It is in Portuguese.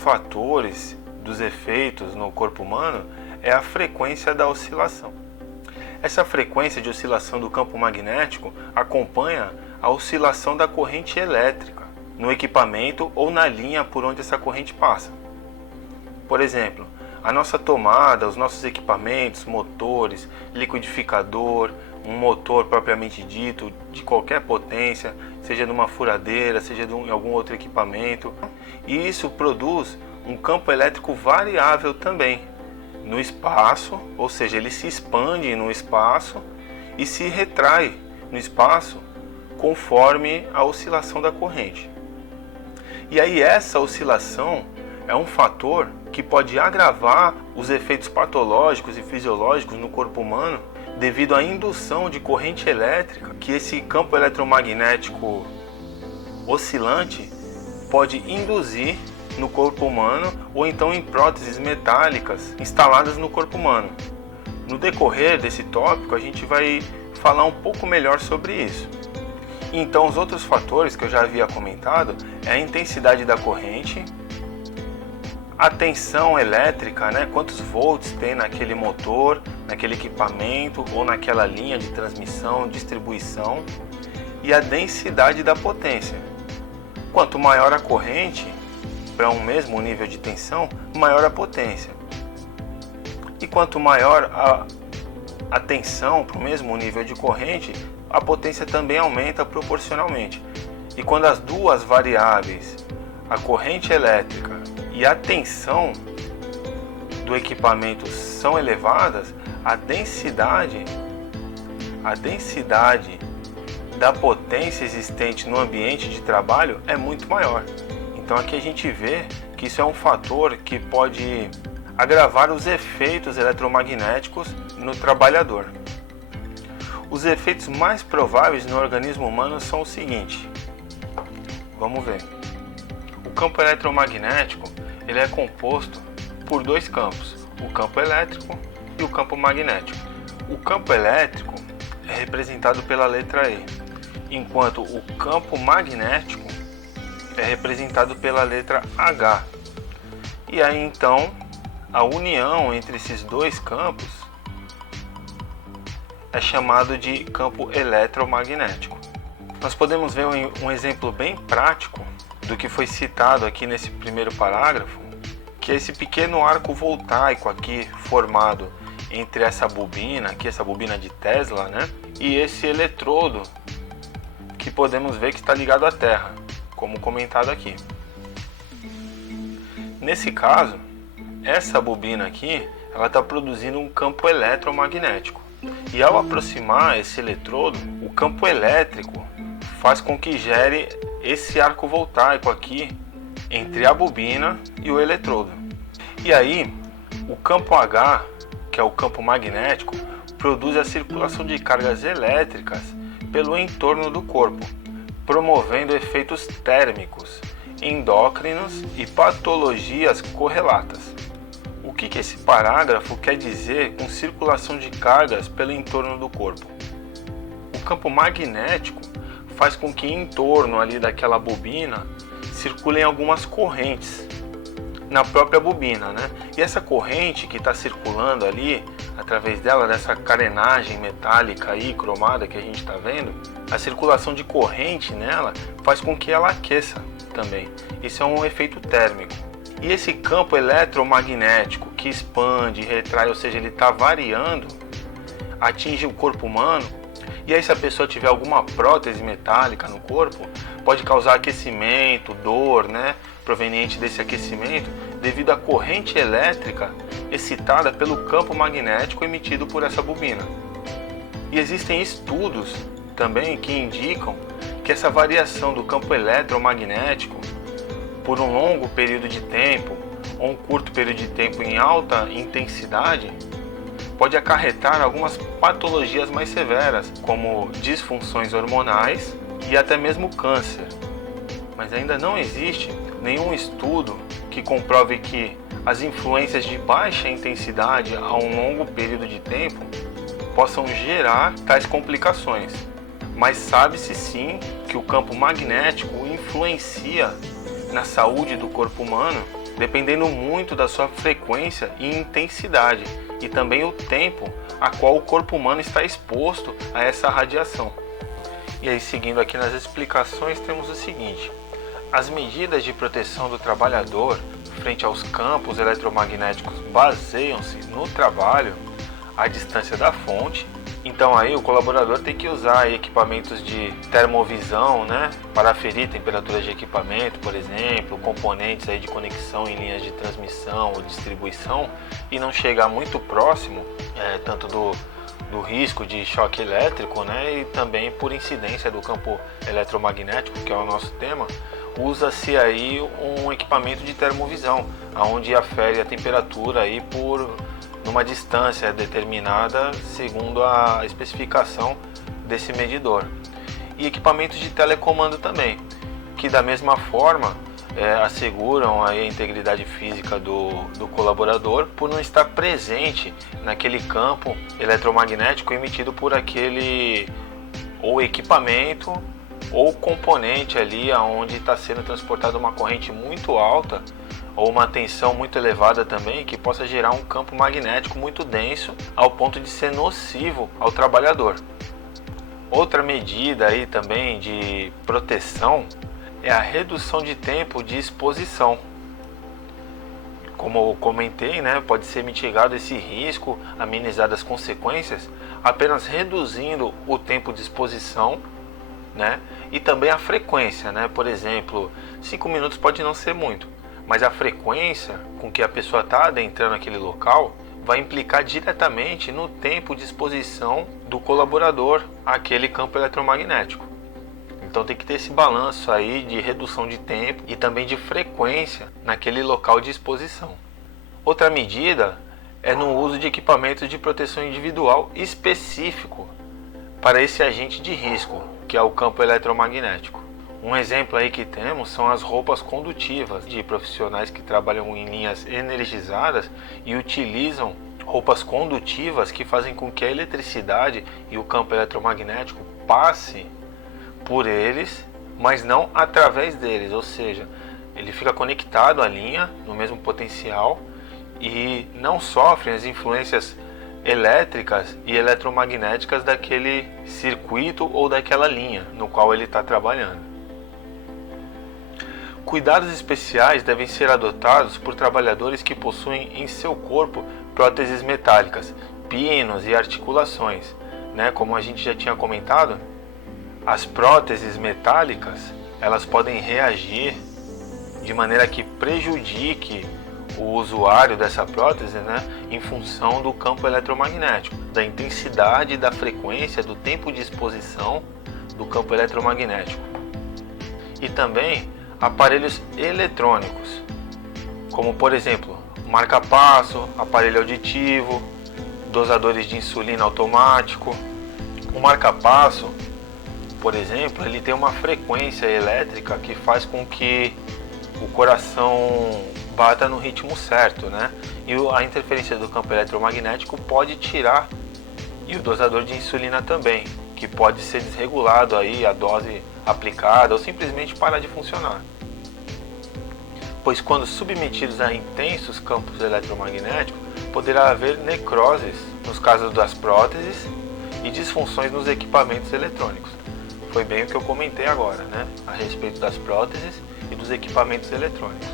fatores dos efeitos no corpo humano é a frequência da oscilação. Essa frequência de oscilação do campo magnético acompanha a oscilação da corrente elétrica no equipamento ou na linha por onde essa corrente passa. Por exemplo, a nossa tomada, os nossos equipamentos, motores, liquidificador, um motor propriamente dito, de qualquer potência, seja de uma furadeira, seja de algum outro equipamento. E isso produz um campo elétrico variável também no espaço, ou seja, ele se expande no espaço e se retrai no espaço conforme a oscilação da corrente. E aí essa oscilação é um fator que pode agravar os efeitos patológicos e fisiológicos no corpo humano devido à indução de corrente elétrica que esse campo eletromagnético oscilante pode induzir no corpo humano ou então em próteses metálicas instaladas no corpo humano. No decorrer desse tópico a gente vai falar um pouco melhor sobre isso. Então os outros fatores que eu já havia comentado é a intensidade da corrente, a tensão elétrica, quantos volts tem naquele motor, naquele equipamento ou naquela linha de transmissão, distribuição, e a densidade da potência. Quanto maior a corrente para um mesmo nível de tensão, maior a potência. E quanto maior a tensão para o mesmo nível de corrente, a potência também aumenta proporcionalmente. E quando as duas variáveis, a corrente elétrica e a tensão do equipamento são elevadas, a densidade da potência existente no ambiente de trabalho é muito maior. Então aqui a gente vê que isso é um fator que pode agravar os efeitos eletromagnéticos no trabalhador. Os efeitos mais prováveis no organismo humano são os seguintes. Vamos ver. O campo eletromagnético ele é composto por dois campos, o campo elétrico e o campo magnético. O campo elétrico é representado pela letra E, enquanto o campo magnético é representado pela letra H. E aí então a união entre esses dois campos é chamado de campo eletromagnético. Nós podemos ver um exemplo bem prático do que foi citado aqui nesse primeiro parágrafo, que é esse pequeno arco voltaico aqui formado entre essa bobina de Tesla, e esse eletrodo que podemos ver que está ligado à Terra, como comentado aqui. Nesse caso, essa bobina aqui, ela está produzindo um campo eletromagnético. E ao aproximar esse eletrodo, o campo elétrico faz com que gere esse arco voltaico aqui entre a bobina e o eletrodo. E aí, o campo H, que é o campo magnético, produz a circulação de cargas elétricas pelo entorno do corpo, promovendo efeitos térmicos, endócrinos e patologias correlatas. O que esse parágrafo quer dizer com circulação de cargas pelo entorno do corpo? O campo magnético faz com que em torno ali daquela bobina circulem algumas correntes na própria bobina, E essa corrente que está circulando ali, através dela, dessa carenagem metálica aí, cromada que a gente está vendo, a circulação de corrente nela faz com que ela aqueça também. Isso é um efeito térmico. E esse campo eletromagnético que expande, retrai, ou seja, ele está variando, atinge o corpo humano. E aí se a pessoa tiver alguma prótese metálica no corpo, pode causar aquecimento, dor, proveniente desse aquecimento, devido à corrente elétrica excitada pelo campo magnético emitido por essa bobina. E existem estudos também que indicam que essa variação do campo eletromagnético por um longo período de tempo ou um curto período de tempo em alta intensidade pode acarretar algumas patologias mais severas, como disfunções hormonais e até mesmo câncer. Mas ainda não existe nenhum estudo que comprove que as influências de baixa intensidade a um longo período de tempo possam gerar tais complicações. Mas sabe-se sim que o campo magnético influencia na saúde do corpo humano dependendo muito da sua frequência e intensidade, e também o tempo a qual o corpo humano está exposto a essa radiação. E aí, seguindo aqui nas explicações, temos o seguinte: as medidas de proteção do trabalhador frente aos campos eletromagnéticos baseiam-se no trabalho, à distância da fonte. Então aí o colaborador tem que usar aí equipamentos de termovisão, né, para aferir temperatura de equipamento, por exemplo, componentes aí de conexão em linhas de transmissão ou distribuição, e não chegar muito próximo, tanto do risco de choque elétrico, né, e também por incidência do campo eletromagnético, que é o nosso tema. Usa-se aí um equipamento de termovisão, onde afere a temperatura aí numa distância determinada segundo a especificação desse medidor. E equipamentos de telecomando também, que da mesma forma asseguram aí a integridade física do colaborador por não estar presente naquele campo eletromagnético emitido por aquele ou equipamento ou componente ali onde está sendo transportada uma corrente muito alta ou uma tensão muito elevada também, que possa gerar um campo magnético muito denso ao ponto de ser nocivo ao trabalhador. Outra medida aí também de proteção é a redução de tempo de exposição. Como eu comentei, né, pode ser mitigado esse risco, amenizado as consequências, apenas reduzindo o tempo de exposição, né, e também a frequência, né? Por exemplo, 5 minutos pode não ser muito, mas a frequência com que a pessoa está adentrando aquele local vai implicar diretamente no tempo de exposição do colaborador àquele campo eletromagnético. Então tem que ter esse balanço aí de redução de tempo e também de frequência naquele local de exposição. Outra medida é no uso de equipamentos de proteção individual específico para esse agente de risco, que é o campo eletromagnético. Um exemplo aí que temos são as roupas condutivas de profissionais que trabalham em linhas energizadas e utilizam roupas condutivas que fazem com que a eletricidade e o campo eletromagnético passe por eles, mas não através deles, ou seja, ele fica conectado à linha no mesmo potencial e não sofre as influências elétricas e eletromagnéticas daquele circuito ou daquela linha no qual ele está trabalhando. Cuidados especiais devem ser adotados por trabalhadores que possuem em seu corpo próteses metálicas, pinos e articulações, né? Como a gente já tinha comentado, as próteses metálicas elas podem reagir de maneira que prejudique o usuário dessa prótese, né, em função do campo eletromagnético, da intensidade e da frequência do tempo de exposição do campo eletromagnético. E também aparelhos eletrônicos, como por exemplo, marca-passo, aparelho auditivo, dosadores de insulina automático. O marca-passo, por exemplo, ele tem uma frequência elétrica que faz com que o coração bata no ritmo certo, né? E a interferência do campo eletromagnético pode tirar, e o dosador de insulina também, que pode ser desregulado aí a dose aplicada ou simplesmente parar de funcionar. Pois quando submetidos a intensos campos eletromagnéticos, poderá haver necroses nos casos das próteses e disfunções nos equipamentos eletrônicos. Foi bem o que eu comentei agora, né? A respeito das próteses e dos equipamentos eletrônicos.